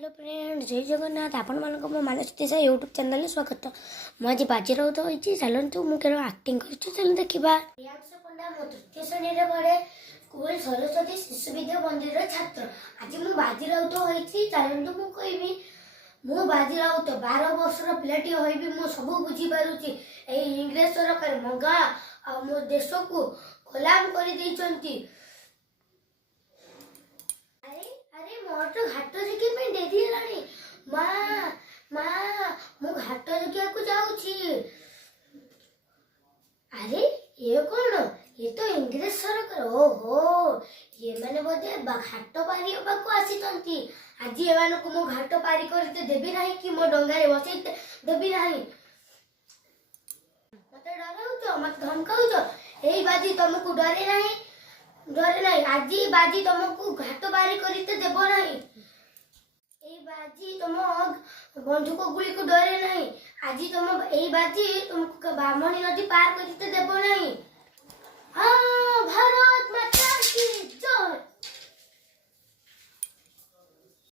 Hello friend जय जगन्नाथ आपण मानक मो मानस देसाई यूट्यूब चैनल स्वागत। मुझे बाजी राउत होइछि चलंतु मु केनो एक्टिंग करछु चल देखिबा। प्रियांशु पंडा मो तृतीय श्रेणी रे पढे स्कूल सरस्वती शिशु विद्या मंदिर रे छात्र। आज मु बाजी राउत होइछि चलंतु मु कहबी मु बाजी राउत 12 वर्ष रो पिलाटी होइबी मु सब बुझी पारुछि। ए इंग्लिश सरकार मंगा आ मो देश को गुलाम करि दैछंती। मोर तो घाट देखि पे डेरी हेलानी माँ मु घाट देखिया को जाउछि। अरे ये कौन ये तो इंग्लिश सरकार ओहो ये माने बोधे घाट पारी को आसीतंती। आज एमान को मु घाट पारी करते देबी नाही कि मो डंगारे बसै देबी नाही। मते डराउछ मत धमकाउछ एई बाजी तुमको डरे नाही आज बाजी तुमको घाट बारी करते देव नहीं। ए बाजी तुम बंधुक गुली को डरे नहीं आज तुम ए बाजी तुमको ब्राह्मणी नदी पार करते